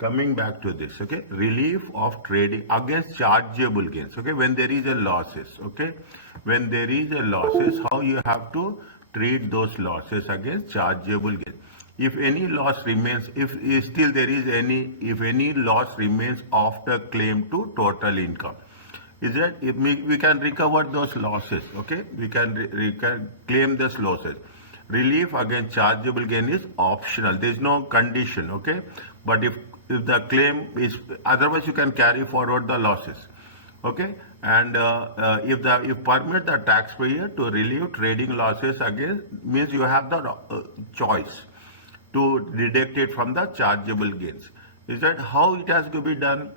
coming back to this, okay, relief of trading against chargeable gains, okay, when there is a losses, okay, when there is a losses, how you have to treat those losses against chargeable gains. If any loss remains, if still there is any, if any loss remains after claim to total income, is that if we can recover those losses, okay, we can claim those losses. Relief against chargeable gain is optional, there is no condition, okay, but if the claim is, otherwise you can carry forward the losses, okay, and if permit the taxpayer to relieve trading losses against, means you have the choice to deduct it from the chargeable gains. Is that how it has to be done?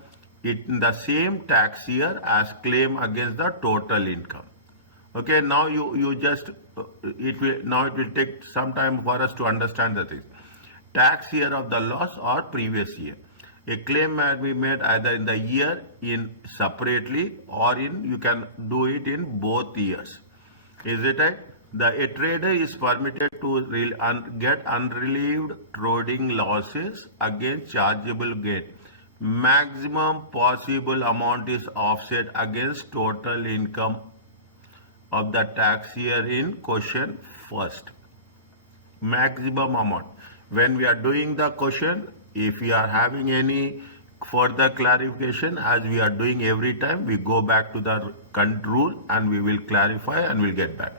In the same tax year as claim against the total income. Okay, now you just it will take some time for us to understand the thing. Tax year of the loss or previous year. A claim may be made either in the year in separately or in, you can do it in both years. Is it right? A trader is permitted to get unrelieved trading losses against chargeable gain. Maximum possible amount is offset against total income of the tax year in question first. Maximum amount. When we are doing the question, if we are having any further clarification, as we are doing every time, we go back to the rule and we will clarify and we'll get back.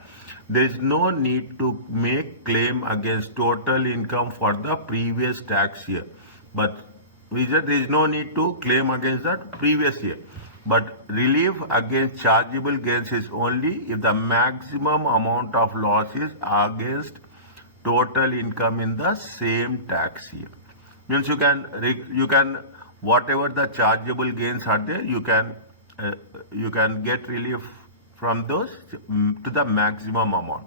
There is no need to make claim against total income for the previous tax year, but there is no need to claim against that previous year. But relief against chargeable gains is only if the maximum amount of loss is against total income in the same tax year. Means you can whatever the chargeable gains are there, you can get relief from those to the maximum amount.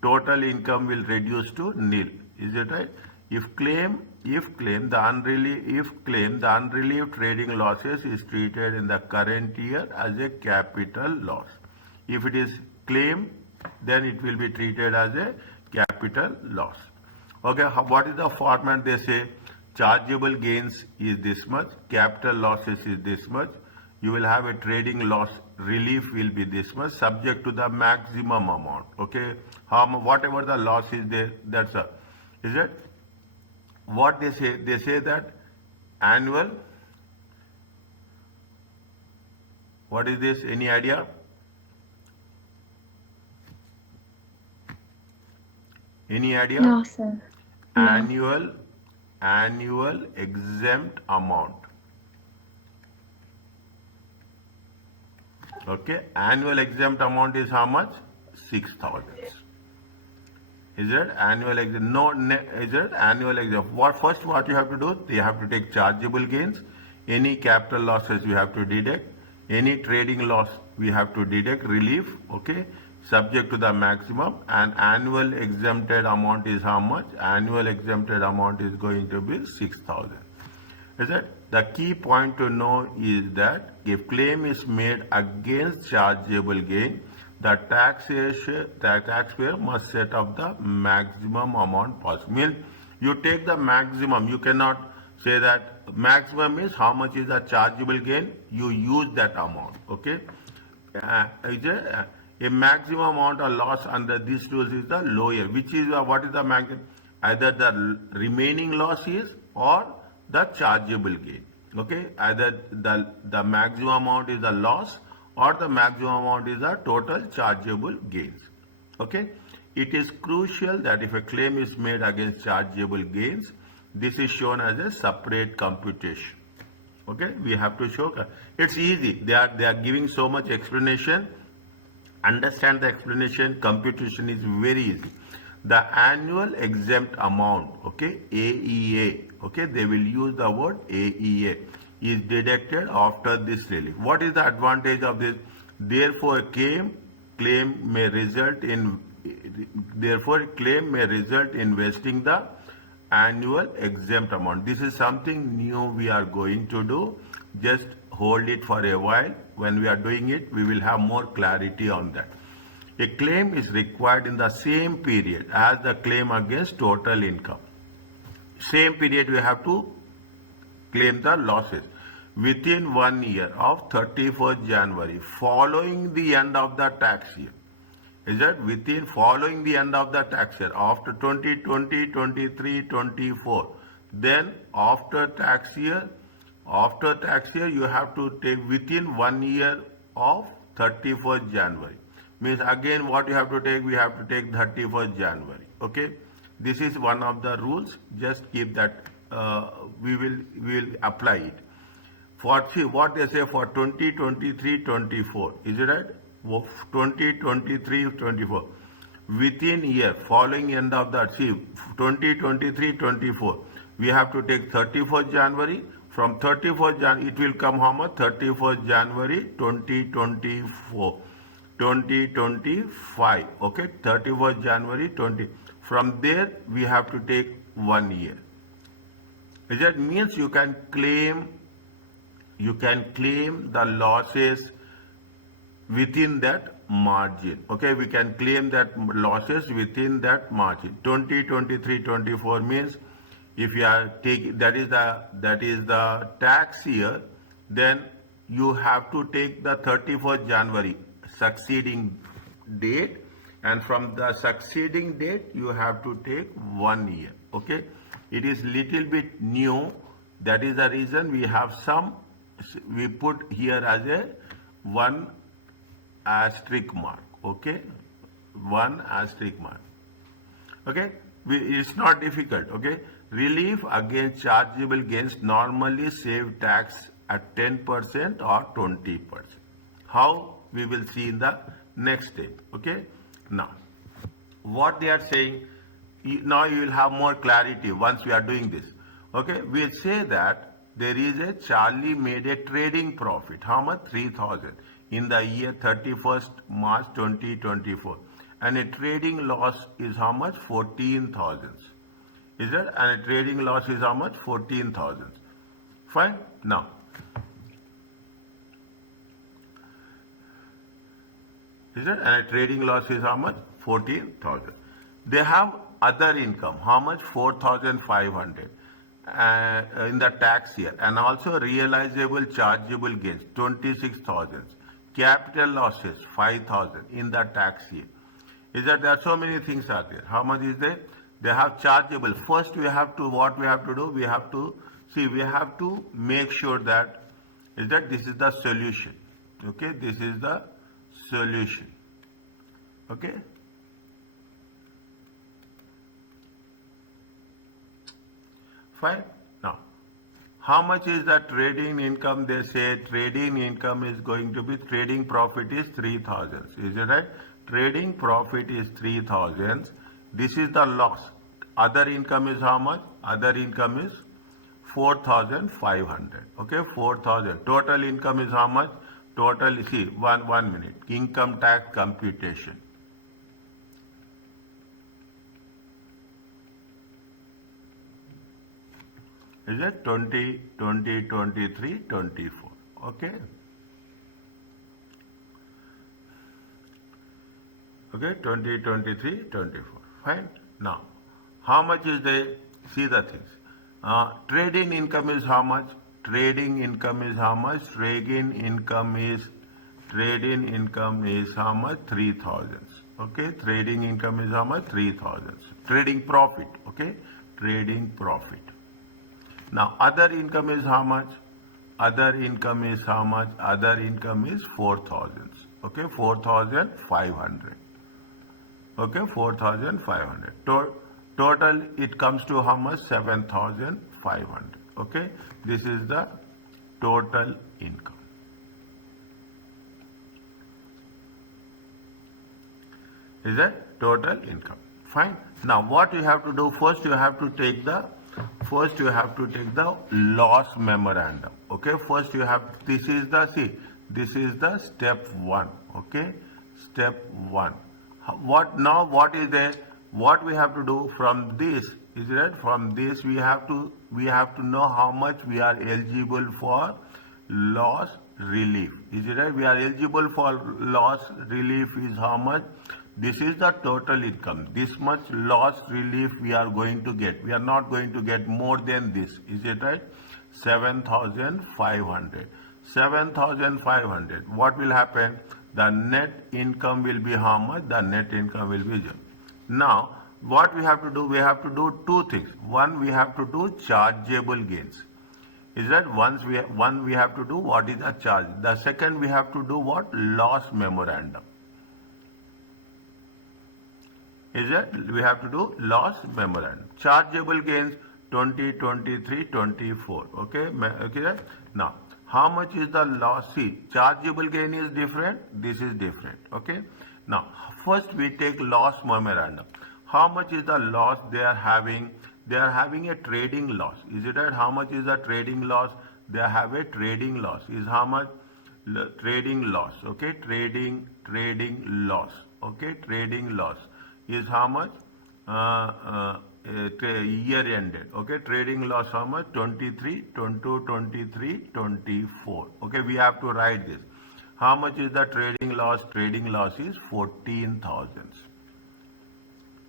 Total income will reduce to nil. Is it right? If claim the unrelieved trading losses is treated in the current year as a capital loss. If it is claim, then it will be treated as a capital loss. Okay, what is the format? They say chargeable gains is this much, capital losses is this much. You will have a trading loss relief will be this much, subject to the maximum amount. Okay, whatever the loss is there, that's a, is it? What they say that annual, what is this, any idea? Any idea? No, sir. No. Annual exempt amount. Okay, annual exempt amount is how much? 6,000. Is it annual exempt? No, is it annual exempt? First what you have to do? You have to take chargeable gains. Any capital losses you have to deduct. Any trading loss we have to deduct relief. Okay, subject to the maximum. And annual exempted amount is how much? Annual exempted amount is going to be 6,000. Is it? The key point to know is that if claim is made against chargeable gain, the taxpayer must set up the maximum amount possible. Means you take the maximum. You cannot say that maximum is how much is the chargeable gain. You use that amount. Okay. A maximum amount of loss under these rules is the lower. Which is what is the maximum? Either the remaining loss is or the chargeable gain. Okay. Either the maximum amount is the loss, or the maximum amount is the total chargeable gains. Okay. It is crucial that if a claim is made against chargeable gains, this is shown as a separate computation. Okay. We have to show. It's easy. They are giving so much explanation. Understand the explanation. Computation is very easy. The annual exempt amount, okay, AEA, okay, they will use the word AEA, is deducted after this relief. What is the advantage of this? Therefore, claim may result in vesting the annual exempt amount. This is something new we are going to do. Just hold it for a while. When we are doing it, we will have more clarity on that. A claim is required in the same period as the claim against total income. Same period we have to claim the losses within 1 year of 31st January following the end of the tax year. Is that within following the end of the tax year after 2020, 23, 24. Then after tax year you have to take within 1 year of 31st January. Means again what you have to take, we have to take 31st January. Okay, this is one of the rules. Just keep that. We will apply it. For see what they say for 2023-24. Is it right? 2023-24. Within year following end of that. See 2023-24. We have to take 31st January. From 31st January it will come how much? 31st January 2024. 2025. Okay, 31st January 20. From there we have to take 1 year. That means you can claim the losses within that margin. Okay, we can claim that losses within that margin. 2023-24 means if you are taking that is the tax year, then you have to take the 31st January succeeding date, and from the succeeding date you have to take 1 year. Okay, it is little bit new. That is the reason we have we put here as a 1 asterisk mark. Okay, 1 asterisk mark. Okay, it's not difficult. Okay, relief against chargeable gains normally save tax at 10% or 20%. How? We will see in the next step. Okay, now what they are saying, now you will have more clarity once we are doing this. Okay, we'll say that there is a Charlie made a trading profit. How much? 3,000 in the year 31st March 2024, and a trading loss is how much? 14,000. Is that? And a trading loss is how much? 14,000. Fine. Now is it? And a trading loss is how much? 14,000. They have other income. How much? 4,500 in the tax year, and also realizable chargeable gains 26,000. Capital losses 5,000 in the tax year. Is that there are so many things are there? How much is there? They have chargeable. First we have to, what we have to do? We have to see. We have to make sure that this is the solution. Okay, this is the solution. Okay, fine. Now how much is the trading income? They say trading income is going to be, trading profit is 3,000. Is it right? Trading profit is 3,000. This is the loss. Other income is how much? Other income is 4,500. Okay, 4,000. Total income is how much? Total, see, one minute. Income tax computation. Is it 20, 23, 24? Okay. Okay, 20, 23, 24. Fine. Now, how much is the, see the things. Trading income is how much? Trading income is how much? Trading income is how much? 3,000. Okay, trading income is how much? 3,000. Trading profit. Okay, trading profit. Now other income is how much? Other income is how much? Other income is 4,000. Okay, 4,500. Okay, 4,500. Total it comes to how much? 7,500. Okay, this is the total income. Is that total income? Fine. Now what you have to do? First you have to take the loss memorandum. Okay, first you have, this is the step 1. Okay, step 1. What is there? What we have to do from this? Is it? From this we have to know how much we are eligible for loss relief. Is it right? We are eligible for loss relief is how much? This is the total income. This much loss relief we are going to get. We are not going to get more than this. Is it right? 7,500. 7,500. What will happen? The net income will be how much? The net income will be 0. Now, what we have to do? We have to do two things. One, we have to do chargeable gains. Is that one we have to do what is a charge? The second, we have to do what? Loss memorandum. Is that we have to do loss memorandum. Chargeable gains 20, 23, 24. Okay, okay. Now, how much is the loss? See, chargeable gain is different. This is different. Okay. Now, first we take loss memorandum. How much is the loss they are having? They are having a trading loss. Is it right? How much is the trading loss? They have a trading loss. Is how much? Trading loss. Okay, trading loss. Okay, trading loss is how much? Year ended. Okay, trading loss how much? 23, 22, 23, 24. Okay, we have to write this. How much is the trading loss? Trading loss is 14,000.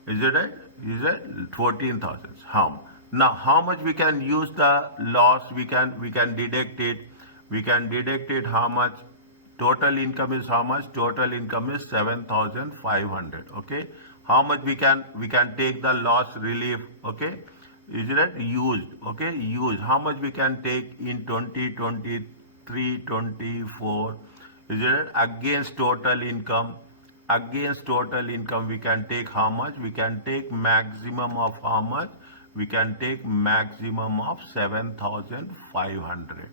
Is it right? Is it 14,000? How? Now, how much we can use the loss? We can deduct it. We can deduct it. How much? Total income is how much? Total income is 7,500. Okay. How much we can take the loss relief? Okay. Is it right? Used. Okay. Used. How much we can take in 2023, 24? Is it right? Against total income. Against total income, we can take how much? We can take maximum of how much? We can take maximum of 7,500.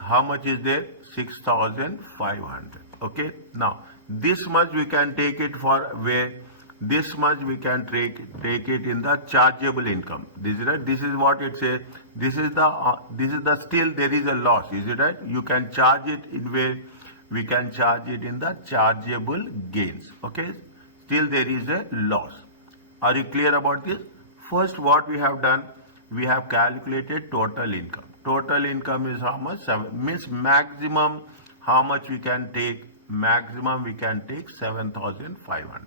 How much is there? 6,500. Okay. Now, this much we can take it for where? This much we can take it in the chargeable income. This is right. This is what it says. This is the still there is a loss. Is it right? You can charge it in where? We can charge it in the chargeable gains. Okay. Still there is a loss. Are you clear about this? First, what we have done? We have calculated total income. Total income is how much? 7. Means maximum how much we can take? Maximum we can take 7,500.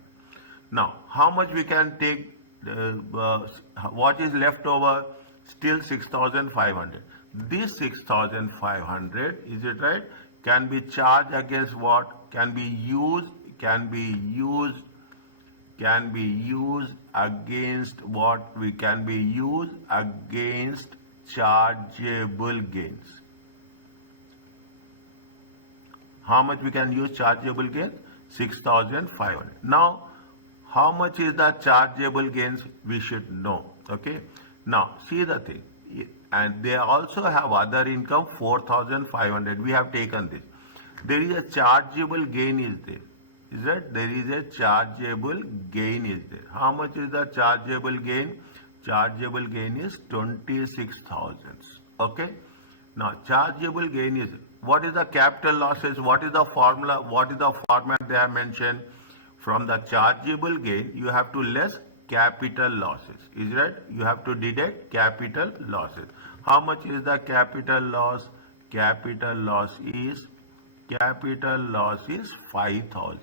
Now, how much we can take? What is left over? Still 6,500. This 6,500, is it right? Can be charged against what? Can be used against what? We can be used against chargeable gains. How much we can use chargeable gains? 6,500. Now, how much is the chargeable gains? We should know. Okay. Now, see the thing. And they also have other income 4,500. We have taken this. There is a chargeable gain is there. Is that? There is a chargeable gain is there. How much is the chargeable gain? Chargeable gain is 26,000. Okay. Now, chargeable gain is, what is the capital losses? What is the formula? What is the format they have mentioned? From the chargeable gain, you have to less capital losses. Is right? You have to deduct capital losses. How much is the capital loss? Capital loss is 5,000.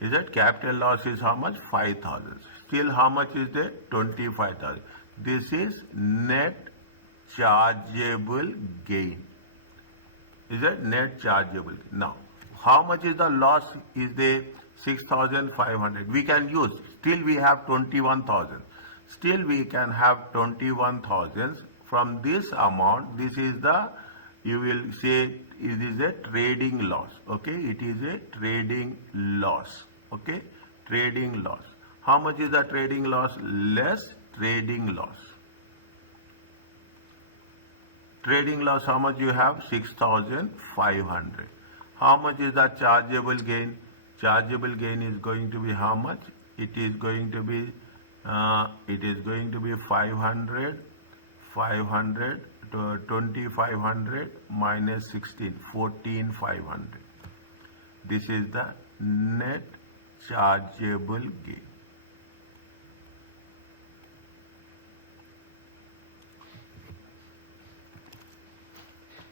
Is that capital loss is how much? 5,000. Still how much is there? 25,000. This is net chargeable gain. Is that net chargeable gain? Now, how much is the loss is there? 6,500. We can use. Still we have 21,000. Still we can have 21,000. From this amount, this is the, you will say it is a trading loss. Okay, it is a trading loss. Okay, trading loss. How much is the trading loss? Less trading loss. Trading loss, how much you have? 6,500. How much is the chargeable gain? Chargeable gain is going to be how much? It is going to be 500 to 2,500 minus 16, 14,500. This is the net chargeable gain.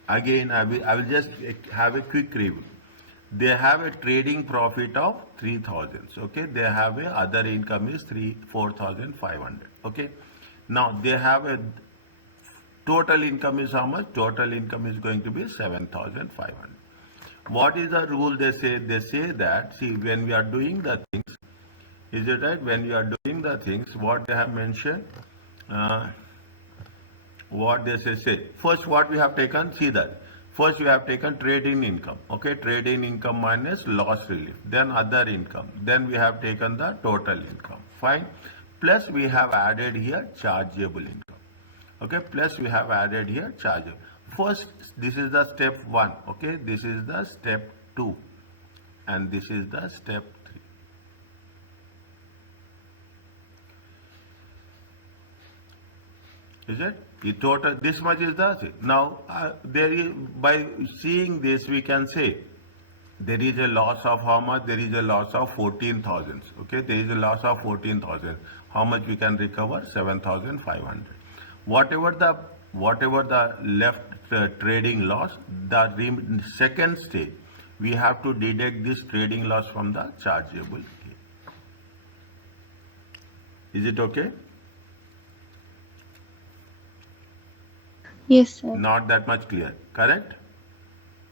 Again, I will just have a quick review. they have a trading profit of 3,000. Okay, they have a other income is 4,500. Okay, now they have a total income is how much? Total income is going to be 7,500. What is the rule they say? They say that, see, when we are doing the things, is it right? When we are doing the things, what they have mentioned, what they say, first what we have taken, see that. First we have taken trading income, okay, trading income minus loss relief, then other income, then we have taken the total income, fine, plus we have added here chargeable income, okay, plus we have added here chargeable. First, this is the step 1, okay, this is the step 2, and this is the step 3. Is it? The total, this much is the, now there is, by seeing this we can say there is a loss of how much? There is a loss of 14,000. Okay, there is a loss of 14,000. How much we can recover? 7,500. Whatever the left trading loss, the second stage, we have to deduct this trading loss from the chargeable gain. Is it okay? Yes, sir. Not that much clear, correct?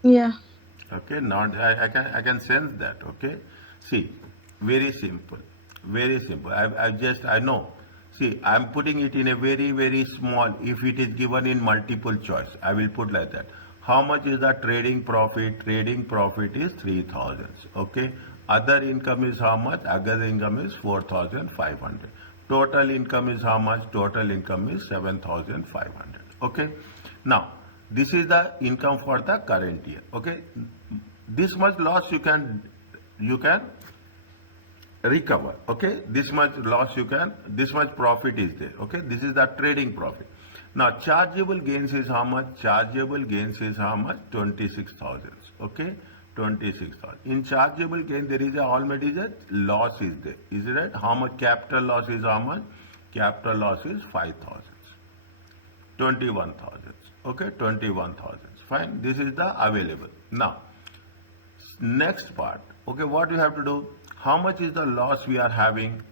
Yeah. Okay, not I can sense that. Okay, see, very simple, very simple. I know. See, I'm putting it in a very small. If it is given in multiple choice, I will put like that. How much is the trading profit? Trading profit is 3,000. Okay, other income is how much? Other income is 4,500. Total income is how much? Total income is 7,500. Okay, now this is the income for the current year. Okay, this much loss you can recover. Okay, this much loss this much profit is there. Okay, this is the trading profit. Now chargeable gains is how much? Chargeable gains is how much? 26,000. Okay, 26,000. In chargeable gain there is already a loss is there. Is it right? How much capital loss is how much? Capital loss is 5,000. 21,000. Okay, 21,000. Fine. This is the available. Now, next part. Okay, what we have to do? How much is the loss we are having?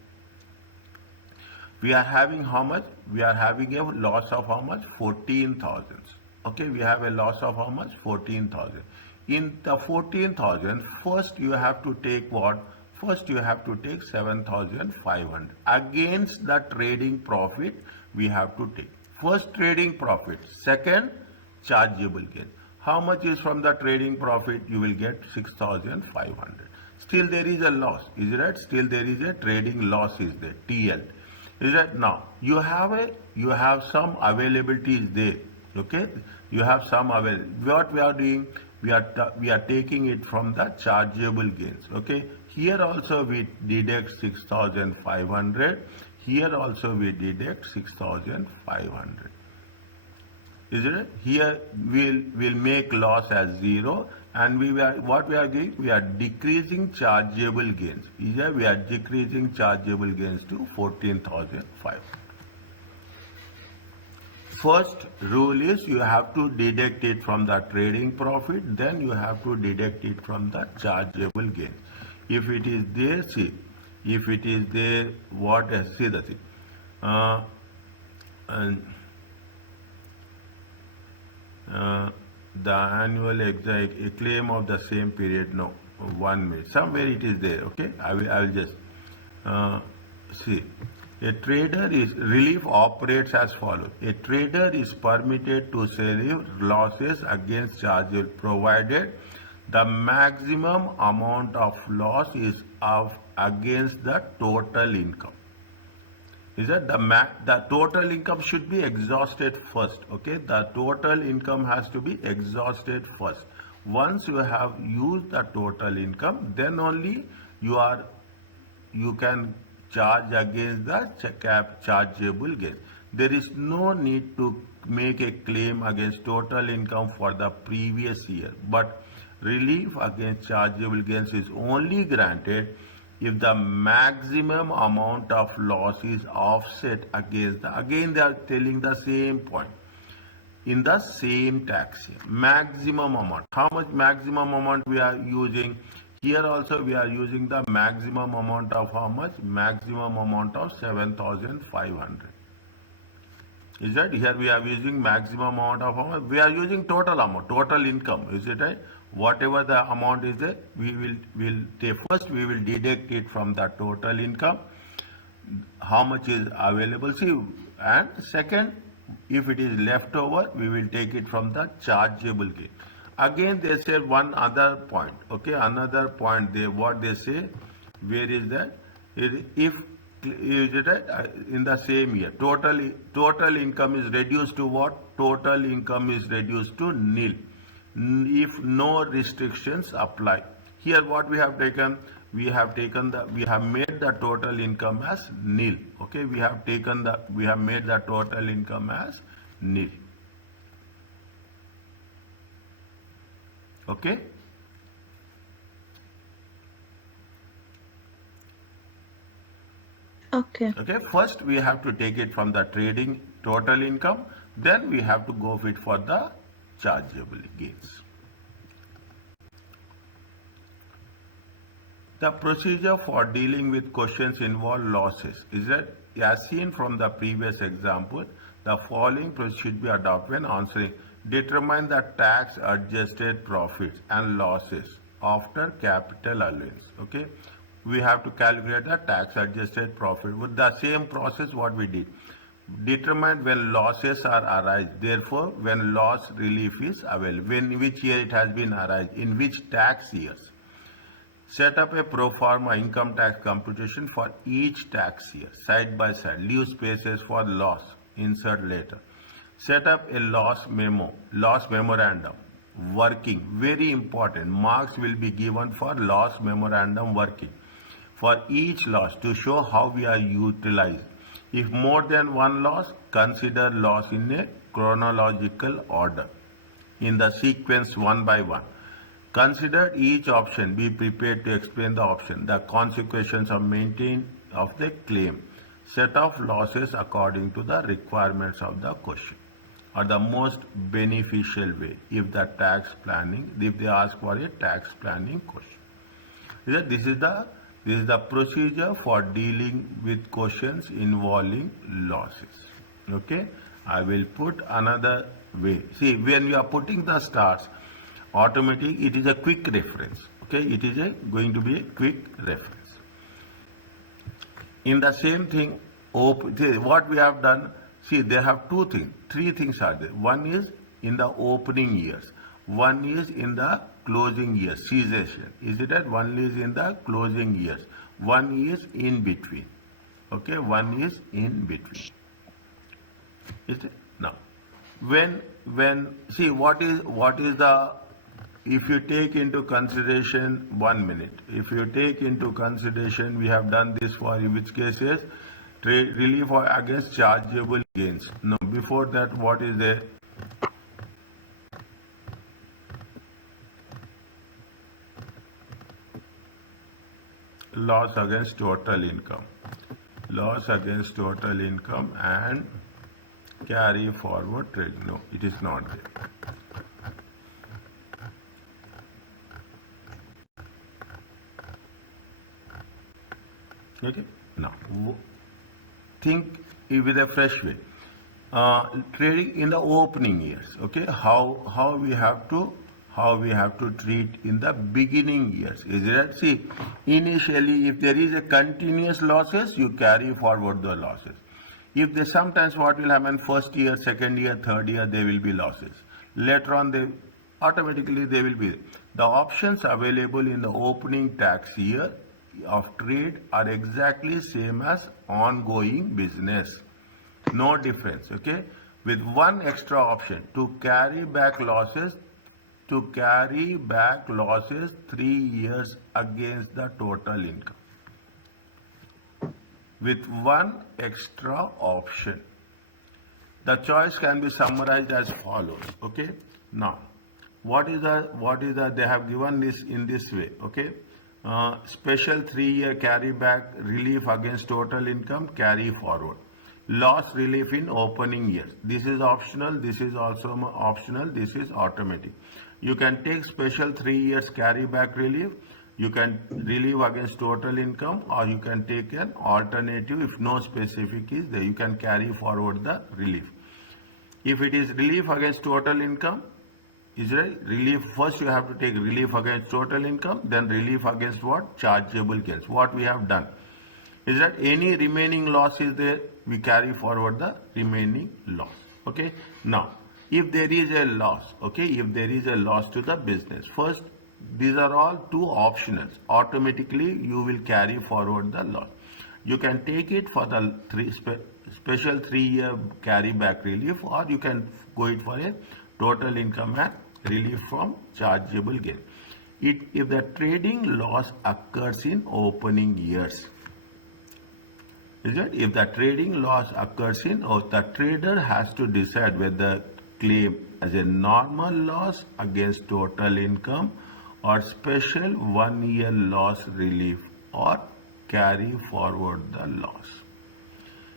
We are having how much? We are having a loss of how much? 14,000. Okay, we have a loss of how much? 14,000. In the 14,000, first you have to take what? First you have to take 7,500 against the trading profit we have to take. First trading profit, second chargeable gain. How much is from the trading profit? You will get 6,500. Still there is a loss, is it right? Still there is a trading loss is there, TL. Is that now you have some availability is there. Okay, you have some available. What we are doing? We are taking it from the chargeable gains. Okay, here also we deduct 6,500. Here also we deduct 6,500. Is it? Here we'll make loss as 0, and what we are doing? We are decreasing chargeable gains. Here we are decreasing chargeable gains to 14,500. First rule is you have to deduct it from the trading profit, then you have to deduct it from the chargeable gains. If it is there, see. If it is there, what? See the thing. The annual exact claim of the same period. No, 1 minute. Somewhere it is there. Okay, I will just see. A trader is relief operates as follows. A trader is permitted to sell losses against charges provided the maximum amount of loss is against the total income. Is that the total income should be exhausted first. Okay, the total income has to be exhausted first. Once you have used the total income, then only you can charge against the chargeable gain. There is no need to make a claim against total income for the previous year, but relief against chargeable gains is only granted if the maximum amount of loss is offset against again they are telling the same point. in the same tax year. Maximum amount. How much maximum amount we are using? Here also we are using the maximum amount of how much? Maximum amount of 7,500. Is that here we are using maximum amount of how much? We are using total amount, total income. Is it right? Whatever the amount is there, we will take first. We will deduct it from the total income. How much is available? See, and second, if it is left over, we will take it from the chargeable gain. Again, they say one other point. Okay, another point. What they say, where is that? If is it right? In the same year, total income is reduced to what? Total income is reduced to nil. If no restrictions apply. Here, what we have taken? We have made the total income as nil. Okay, we have made the total income as nil. Okay. Okay. Okay. First, we have to take it from the trading total income. Then we have to go fit for the chargeable gains. The procedure for dealing with questions involve losses. Is that as seen from the previous example, the following procedure should be adopted when answering. Determine the tax adjusted profits and losses after capital allowance. Okay, we have to calculate the tax adjusted profit with the same process what we did. Determine when losses are arise. Therefore, when loss relief is available. In which year it has been arise. In which tax years. Set up a pro forma income tax computation for each tax year, side by side. Leave spaces for loss. Insert later. Set up a loss memorandum. Working, very important. Marks will be given for loss memorandum working for each loss to show how we are utilized. If more than one loss, consider loss in a chronological order, in the sequence one by one. Consider each option. Be prepared to explain the option, the consequences of maintenance of the claim. Set off losses according to the requirements of the question, or the most beneficial way if the tax planning, if they ask for a tax planning question. This is the procedure for dealing with questions involving losses. Okay, I will put another way. See, when you are putting the stars, automatic, it is a quick reference. Okay, it is going to be a quick reference. In the same thing, what we have done, see, they have three things are there. One is in the opening years. One is in the closing years, cessation. Is it that? One is in the closing years. One is in between. Okay, one is in between. Is it? Now, see, what is the, if you take into consideration, 1 minute, if you take into consideration, we have done this for in which cases, trade relief against chargeable gains. No, before that, what is there? Loss against total income. Loss against total income and carry forward trade. No, it is not there. Okay. Now, think with a fresh way. Trading in the opening years. Okay. How we have to treat in the beginning years. Is it? See, initially, if there is a continuous losses, you carry forward the losses. If they sometimes what will happen, first year, second year, third year, there will be losses. Later on, they automatically they will be. The options available in the opening tax year of trade are exactly same as ongoing business. No difference. Okay, with one extra option, to carry back losses 3 years against the total income. With one extra option. The choice can be summarized as follows. Okay. Now, what is the they have given this in this way. Okay. Special 3-year carry back relief against total income, carry forward. Loss relief in opening years. This is optional. This is also optional. This is automatic. You can take special 3 years carryback relief. You can relieve against total income, or you can take an alternative. If no specific is there, you can carry forward the relief. If it is relief against total income, is right? Relief, first you have to take relief against total income, then relief against what? Chargeable gains. What we have done is that any remaining loss is there, we carry forward the remaining loss. Okay. Now, if there is a loss, okay, if there is a loss to the business, first, these are all two optionals. Automatically, you will carry forward the loss. You can take it for the special 3-year carryback relief, or you can go it for a total income and relief from chargeable gain. If the trading loss occurs in opening years, is it? If the trading loss occurs in, or the trader has to decide whether claim as a normal loss against total income or special 1-year loss relief, or carry forward the loss.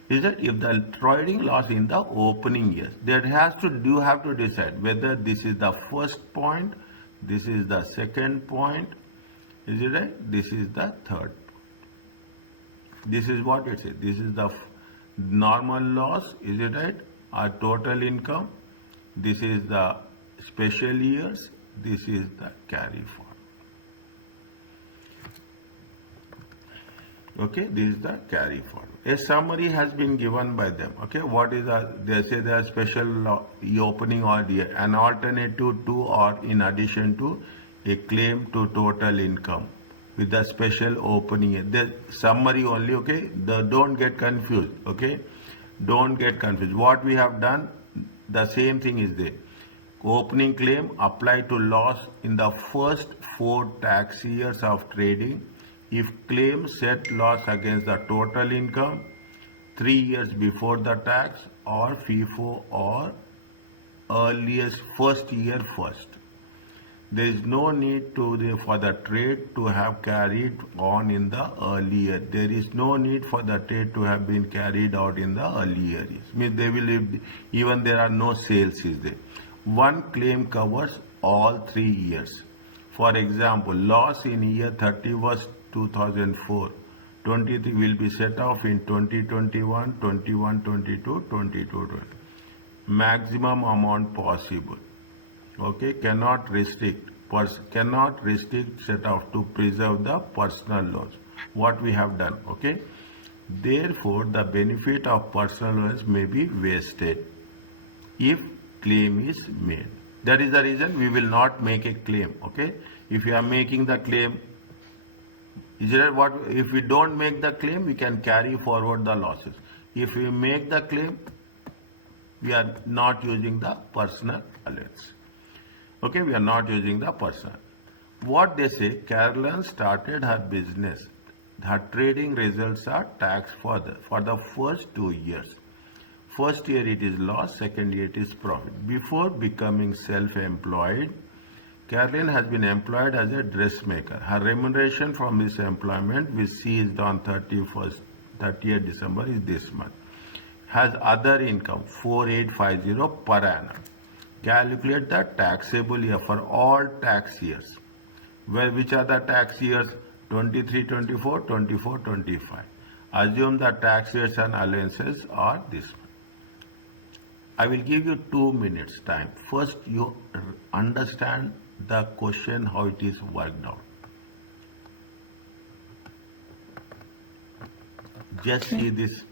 Is that if the trading loss in the opening years, you have to decide whether this is the first point, this is the second point, is it right? This is the third. This is what it says. This is the normal loss, is it right? Our total income. This is the special years. This is the carry forward. Okay, this is the carry forward. A summary has been given by them. Okay, what is they say there are special opening or an alternative to or in addition to a claim to total income with the special opening. The summary only, okay? Don't get confused, okay? Don't get confused. What we have done, the same thing is there. Opening claim applied to loss in the first 4 tax years of trading. If claim set loss against the total income 3 years before the tax, or FIFO, or earliest first year first. There is no need for the trade to have carried on in the earlier. There is no need for the trade to have been carried out in the earlier years. Means they will, even there are no sales is there. One claim covers all 3 years. For example, loss in year 30 was 2004. 23 will be set off in 2021, 21, 22, 22, 20. Maximum amount possible. Okay, cannot restrict set off to preserve the personal loans. What we have done, okay? Therefore, the benefit of personal loans may be wasted if claim is made. That is the reason we will not make a claim, okay? If you are making the claim, if we don't make the claim, we can carry forward the losses. If we make the claim, we are not using the personal allowance. Okay, we are not using the personal. What they say, Caroline started her business. Her trading results are taxed for the first 2 years. First year it is loss, second year it is profit. Before becoming self-employed, Caroline has been employed as a dressmaker. Her remuneration from this employment, which ceased on 30th December, is this month. Has other income 4850 per annum. Calculate the taxable year for all tax years. Which are the tax years? 23, 24, 24, 25. Assume the tax years and allowances are this one. I will give you 2 minutes time. First, you understand the question, how it is worked out. Just see this.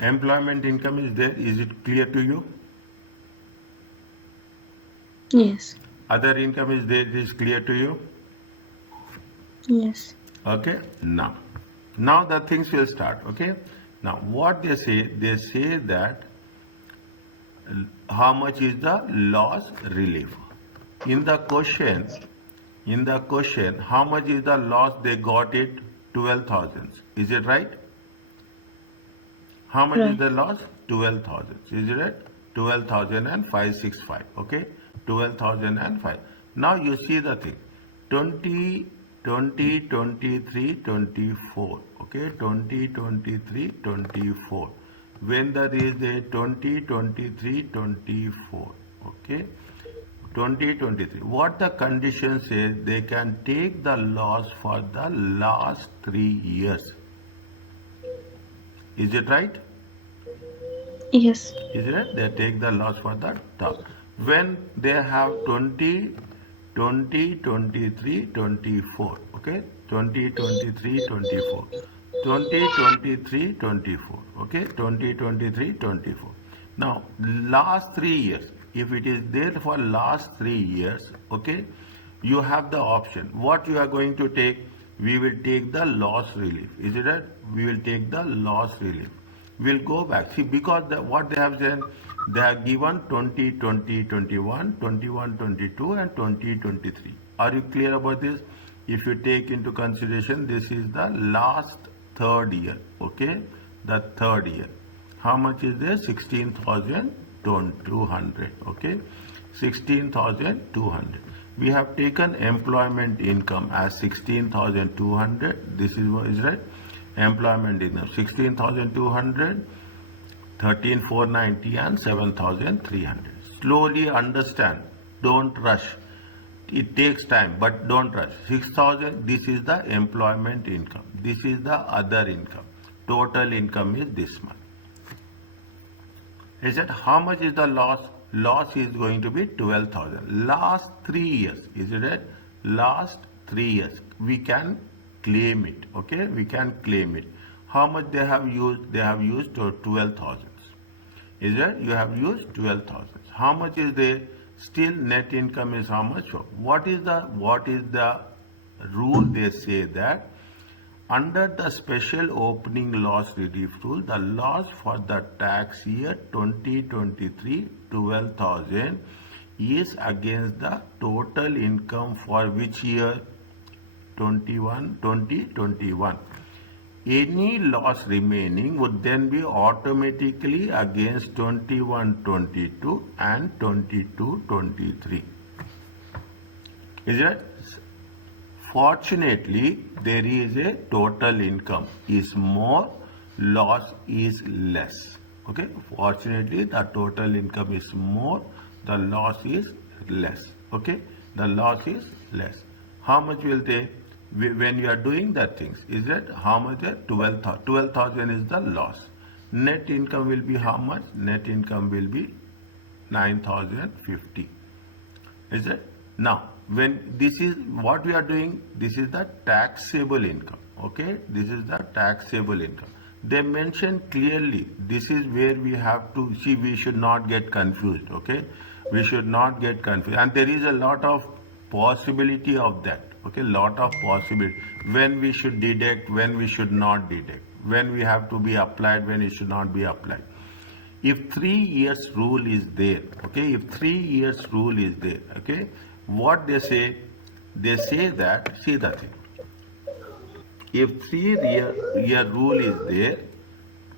Employment income is there. Is it clear to you? Yes. Other income is there. It is clear to you? Yes. Okay. Now the things will start. Okay. Now what they say that how much is the loss relief. In the question, how much is the loss they got it? 12,000. Is it right? How much is Right. the loss? 12,000. Is it right? 12,565. Okay? 12,005. Now you see the thing. 20, 23, 24. Okay? 20, 23, 24. When there is a 20, 23, 24. Okay? 2023. What the condition says, they can take the loss for the last 3 years. Is it right? Yes. Is it right? They take the loss for the term. When they have 20, 23, 24. Okay? 20, 23, 24. 20, 23, 24. Okay? 20, 23, 24. Now, last 3 years, if it is there for last 3 years, okay, you have the option. What you are going to take? We will take the loss relief. Is it right? We will take the loss relief. We'll go back. See, because what they have said, they have given 20, 20, 21, 21, 22 and 20, 23. Are you clear about this? If you take into consideration, this is the last third year. Okay? The third year. How much is there? 16,200. Okay? 16,200. We have taken employment income as 16,200. This is what is right. Employment income 16,200, 13,490 and 7,300. Slowly understand. Don't rush. It takes time, but don't rush. 6,000. This is the employment income. This is the other income. Total income is this much. Is it how much is the loss? Loss is going to be 12,000. Last 3 years. Is it right? Last 3 years. We can claim it. Okay? We can claim it. How much they have used? They have used 12,000. Is it? You have used 12,000. How much is there? Still net income is how much? What is the rule? They say that under the special opening loss relief rule, the loss for the tax year 2023, 12,000 is against the total income for which year? 2021. Any loss remaining would then be automatically against 21-22 and 22-23. Is it? Fortunately, there is a total income is more, loss is less. Okay? Fortunately, the total income is more, the loss is less. Okay? The loss is less. How much will they? When you are doing that things, is that how much? 12,000. 12,000 is the loss. Net income will be how much? Net income will be 9,050. Is it? Now, when this is what we are doing, this is the taxable income. Okay, this is the taxable income. They mention clearly. This is where we have to see. We should not get confused. Okay, we should not get confused, and there is a lot of possibility of that. Okay, lot of possibility when we should deduct, when we should not deduct, when we have to be applied, when it should not be applied. If 3 years rule is there, okay, if 3 years rule is there, okay, what they say that, see the thing. If 3 year rule is there,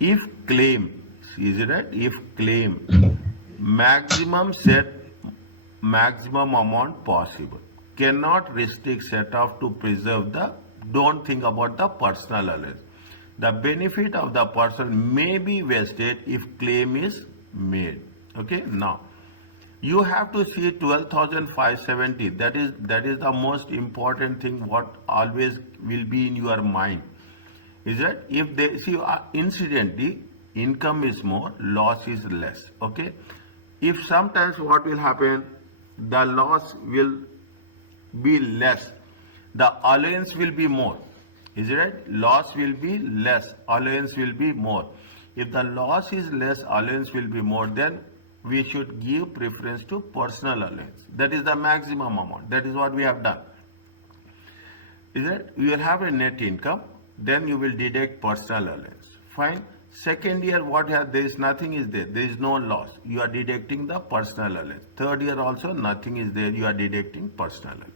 if claim, is it right? If claim maximum amount possible, cannot restrict set off to preserve the, don't think about the personal allowance. The benefit of the person may be vested if claim is made. Okay, now you have to see 12,570. That is the most important thing. What always will be in your mind is that if they see incidentally income is more, loss is less. Okay, if sometimes what will happen, the loss will be less, the allowance will be more. Is it right? Loss will be less, allowance will be more. If the loss is less, allowance will be more, then we should give preference to personal allowance. That is the maximum amount. That is what we have done. Is it? You will have a net income, then you will deduct personal allowance. Fine. Second year, there is nothing is there. There is no loss. You are deducting the personal allowance. Third year also nothing is there. You are deducting personal allowance.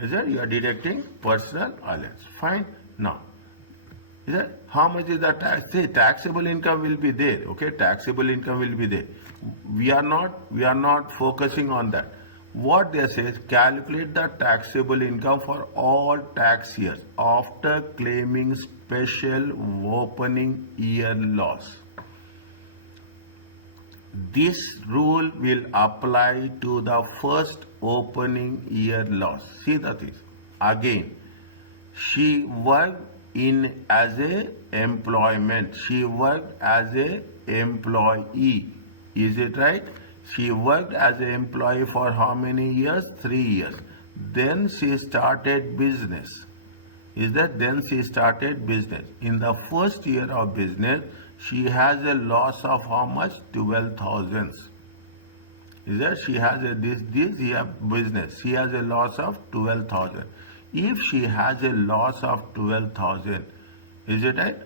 Is that you are deducting personal allowance? Fine. Now, is that how much is the tax? Say taxable income will be there. Okay, taxable income will be there. We are not focusing on that. What they say is calculate the taxable income for all tax years after claiming special opening year loss. This rule will apply to the first opening year loss. See that is again. She worked in as a employment. She worked as a employee. Is it right? She worked as an employee for how many years? 3 years. Then she started business. Is that then she started business? In the first year of business, she has a loss of how much? 12,000. Is that she has a this year business? She has a loss of 12,000. If she has a loss of 12,000, is it right?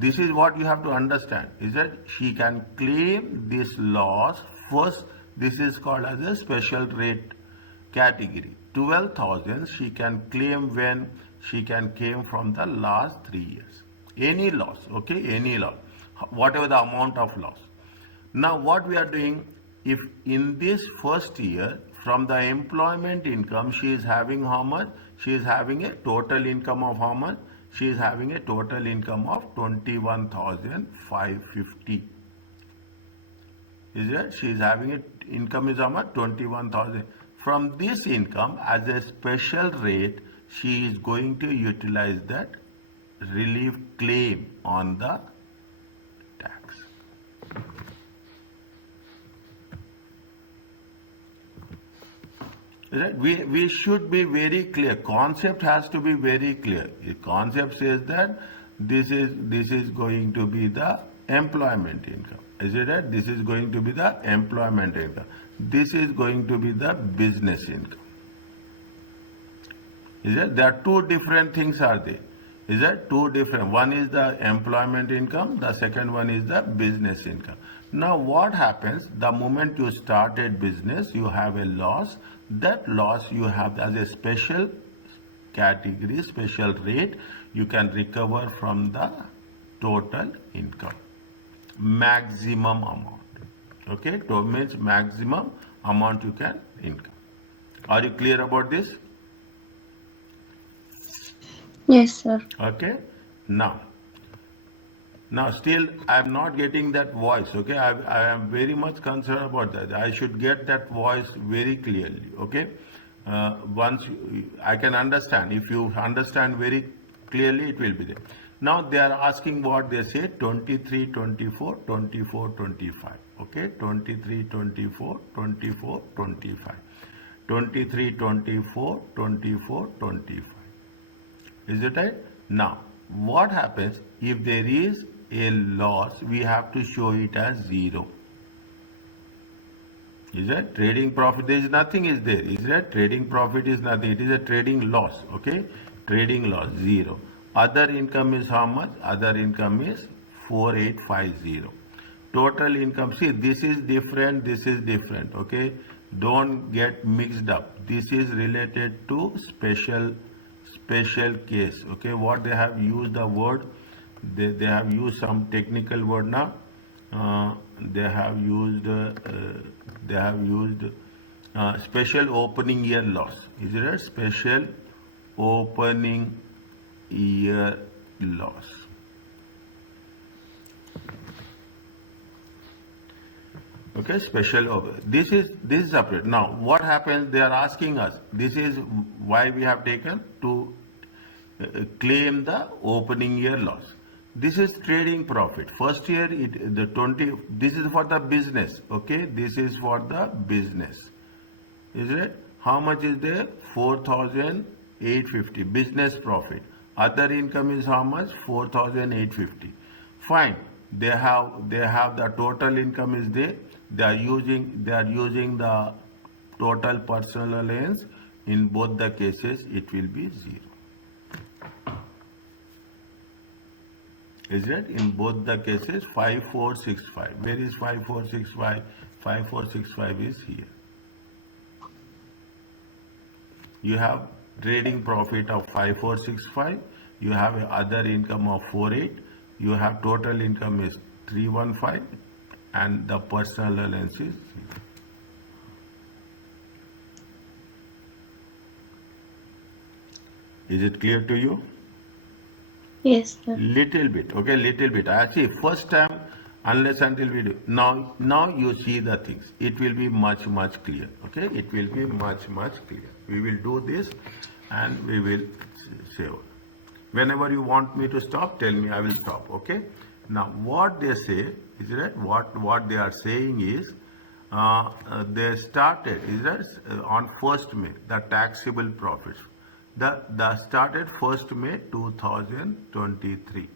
This is what you have to understand. Is that she can claim this loss first. This is called as a special rate category. 12,000 she can claim when she can claim from the last 3 years. Any loss, okay? Any loss, whatever the amount of loss. Now what we are doing, if in this first year from the employment income she is having how much? She is having a total income of how much? She is having a total income of 21,550. Is it? She is having a income is how much? 21,000. From this income as a special rate, she is going to utilize that relief claim on the tax. Right? We should be very clear. Concept has to be very clear. The concept says that this is going to be the employment income. Is it right? This is going to be the employment income. This is going to be the business income. Is it? There are two different things are there. Is that two different? One is the employment income. The second one is the business income. Now what happens? The moment you started business, you have a loss. That loss you have as a special category, special rate, you can recover from the total income. Maximum amount. Okay, to means maximum amount you can income. Are you clear about this? Yes, sir. Okay. Now still I am not getting that voice. Okay, I am very much concerned about that. I should get that voice very clearly. Okay, once I can understand. If you understand very clearly, it will be there. Now they are asking what they say 23, 24, 24, 25. Okay, 23, 24, 24, 25. 23, 24, 24, 25. Is it right? Now, what happens if there is a loss? We have to show it as 0. Is that trading profit? There is nothing is there. Is that trading profit is nothing? It is a trading loss. Okay, trading loss 0. Other income is how much? Other income is 4850. Total income. See, this is different. This is different. Okay, don't get mixed up. This is related to special case. Okay, what they have used the word, they have used some technical word now. They have used special opening year loss. Is it a special opening year loss? Okay, this is separate. Now what happens? They are asking us, this is why we have taken to claim the opening year loss. This is trading profit. First year this is for the business. Okay, this is for the business. Is it? How much is there? 4,850 business profit. Other income is how much? 4,850. Fine. They have the total income is there. They are using the total personal allowance. In both the cases, it will be 0. Is it? In both the cases, 5465. Where is 5465? 5465 is here. You have trading profit of 5465. You have other income of 48. You have total income is 315, and the personal allowance is 0. Is it clear to you? Yes, sir. Little bit, okay, little bit. Actually, first time, unless until we do. Now you see the things. It will be much clear, okay? It will be much clear. We will do this, and we will save. Whenever you want me to stop, tell me. I will stop, okay? Now, what they say is that what they are saying is, they started is that on 1st May the taxable profits. The started 1st May 2023.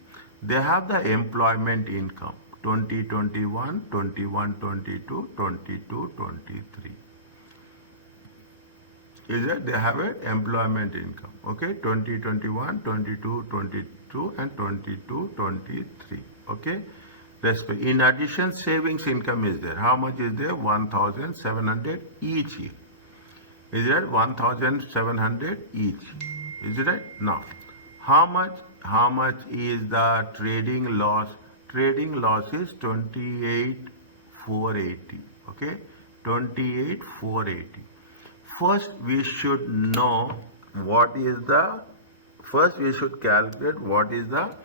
They have the employment income 2021, 21, 22, 22, 23. Is that they have an employment income, okay? 2021, 22, 22, and 22, 23, okay? In addition, savings income is there. How much is there? 1,700 each year. Is it 1,700 each? Is it right? Now, how much is the trading loss? Trading loss is 28,480. Okay, 28,480. First, we should know what is the. First, we should calculate what is the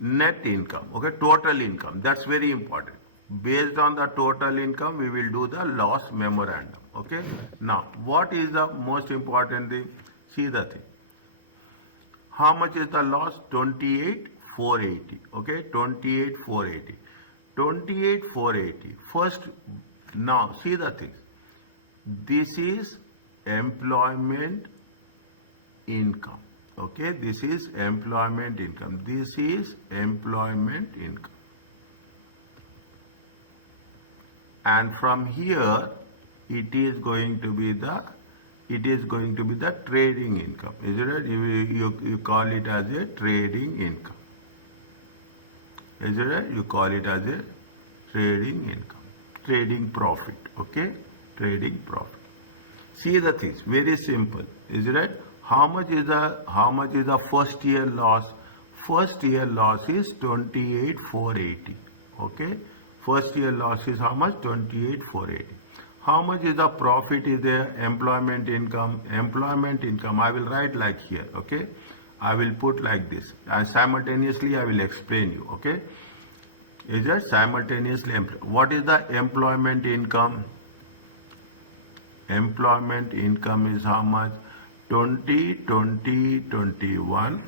net income. Okay, total income. That's very important. Based on the total income, we will do the loss memorandum. Okay. Now, what is the most important thing? See the thing. How much is the loss? 28,480. Okay, 28,480. 28,480. First, now see the thing. This is employment income. Okay, this is employment income. This is employment income. And from here, it is going to be the trading income. Is it right? You call it as a trading income. Is it right? You call it as a trading income, trading profit. Okay, trading profit. See the things, very simple. Is it right? How much is the first year loss? First year loss is 28,480. Okay, first year loss is how much? 28,480. How much is the profit is there? Employment income. Employment income, I will write like here, okay? I will put like this. And simultaneously, I will explain you, okay? Is that simultaneously? What is the employment income? Employment income is how much? 20, 20, 21,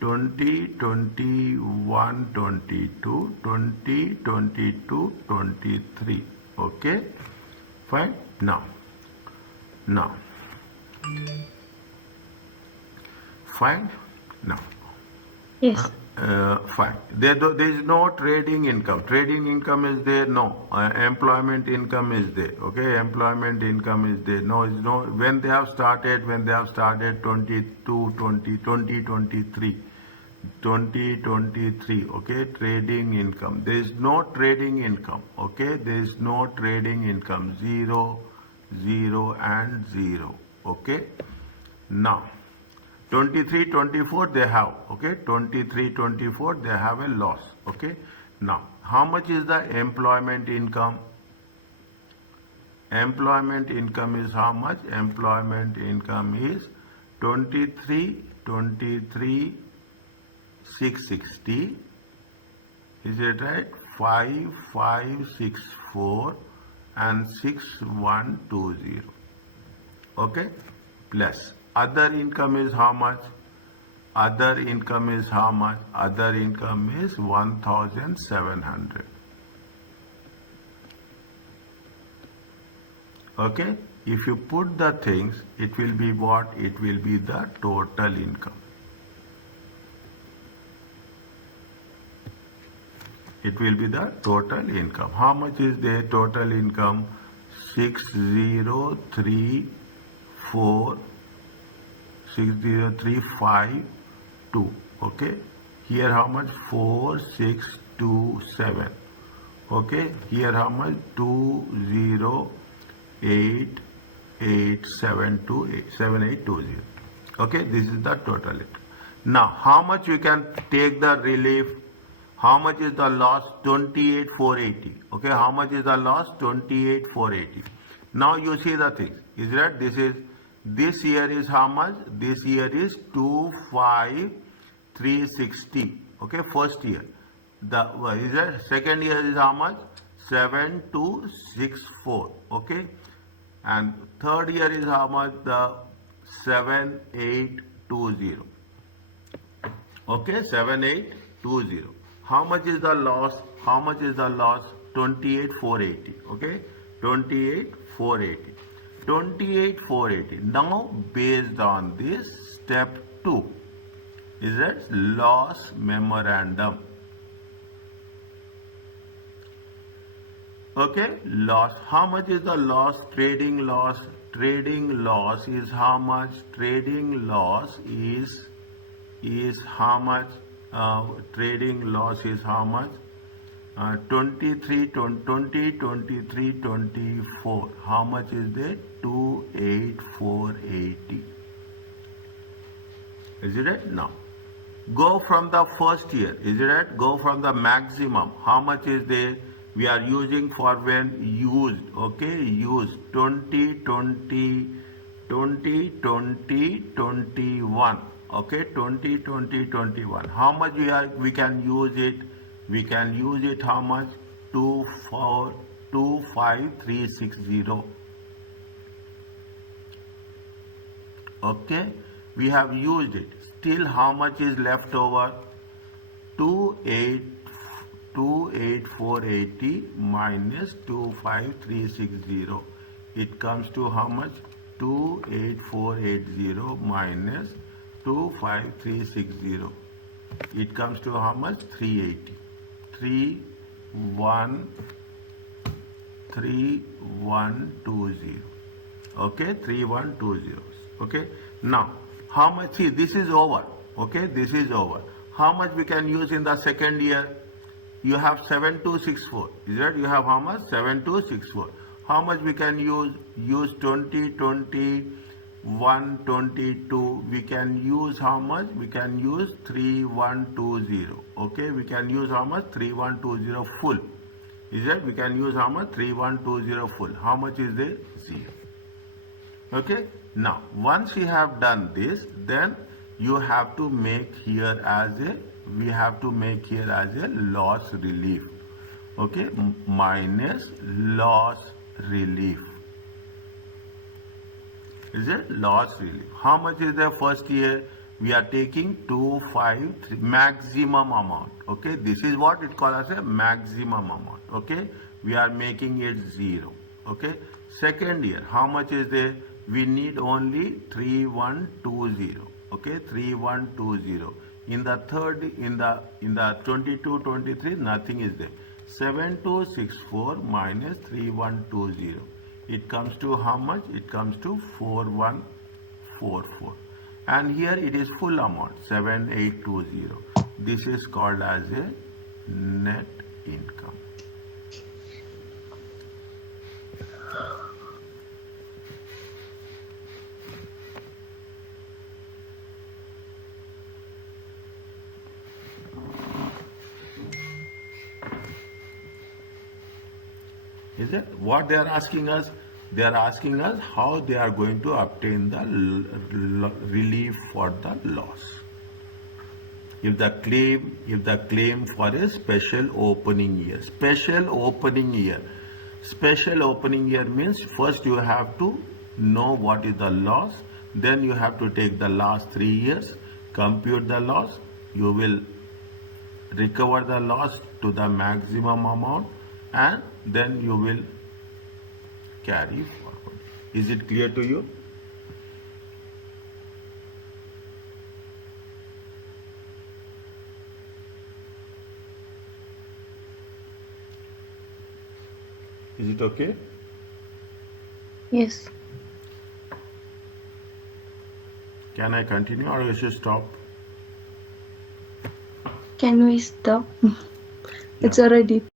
20, 21, 22, 20, 22, 23. Okay? Fine. Now, fine. Now, Yes. fine. There is no trading income. Trading income is there? No. Employment income is there. Okay. Employment income is there. No, is no. When they have started 22, 20, 2023. 2023, okay, trading income. There is no trading income, okay, there is no trading income, 0, 0, and 0, okay. Now, 23, 24 they have, okay, 23, 24 they have a loss, okay. Now, how much is the employment income? Employment income is how much? Employment income is 23, 660, is it right? 5564 and 6120. Okay, plus other income is how much? Other income is how much? Other income is 1,700. Okay, if you put the things, it will be what? It will be the total income. It will be the total income. How much is the total income? 60352. Okay, Here how much? 4627. Okay, here how much? 2087820. Okay, this is the total. Now, how much we can take the relief? How much is the loss? 28,480. Okay, how much is the loss? 28,480. Now you see the things. Is that this year is how much? This year is 25,360. Okay, first year. Is that second year is how much? 7,264. Okay, and third year is how much? The 7,820. Okay, 7,820. How much is the loss? How much is the loss? 28,480. Okay, 28,480. 28,480. Now, based on this, step 2 is that loss memorandum. Okay, loss. How much is the loss? Trading loss. Trading loss is how much? Trading loss is how much? Trading loss is how much? 24. How much is there? 28,480. Is it right? Now, go from the first year. Is it right? Go from the maximum. How much is there? We are using for when used. Okay, used 2020, 21. Okay, 2021. How much we can use it? We can use it how much? 25,360. Okay, we have used it. Still, how much is left over? 28,480 minus 25,360. It comes to how much? 28,480 minus 25,360. It comes to how much? 380. 3120. Okay, 3120. Okay, now how much? See, this is over. Okay, this is over. How much we can use in the second year? You have 7264. Is that you have how much? 7264. How much we can use? Use 2021, 22. We can use how much? We can use 3120. Okay, we can use how much? 3120 full. Is that we can use how much? 3120 full. How much is there? 0. Okay, now once you have done this, then you have to make here as a loss relief. Okay, minus loss relief. Is it loss relief? How much is the first year? We are taking 253 maximum amount. Okay, this is what it calls as a maximum amount. Okay, we are making it 0. Okay, second year, how much is there? We need only 3120. Okay, 3120. In the third, in the 22, 23, nothing is there. 7264 minus 3120. It comes to how much? It comes to 4144. And here it is full amount, 7820. This is called as a net income. Is it what they are asking us? They are asking us how they are going to obtain the relief for the loss. If the claim for a special opening year, special opening year means first you have to know what is the loss, then you have to take the last 3 years, compute the loss, you will recover the loss to the maximum amount, and then you will carry forward. Is it clear to you? Is it okay? Yes. Can I continue or I should stop? Can we stop? It's Yeah. already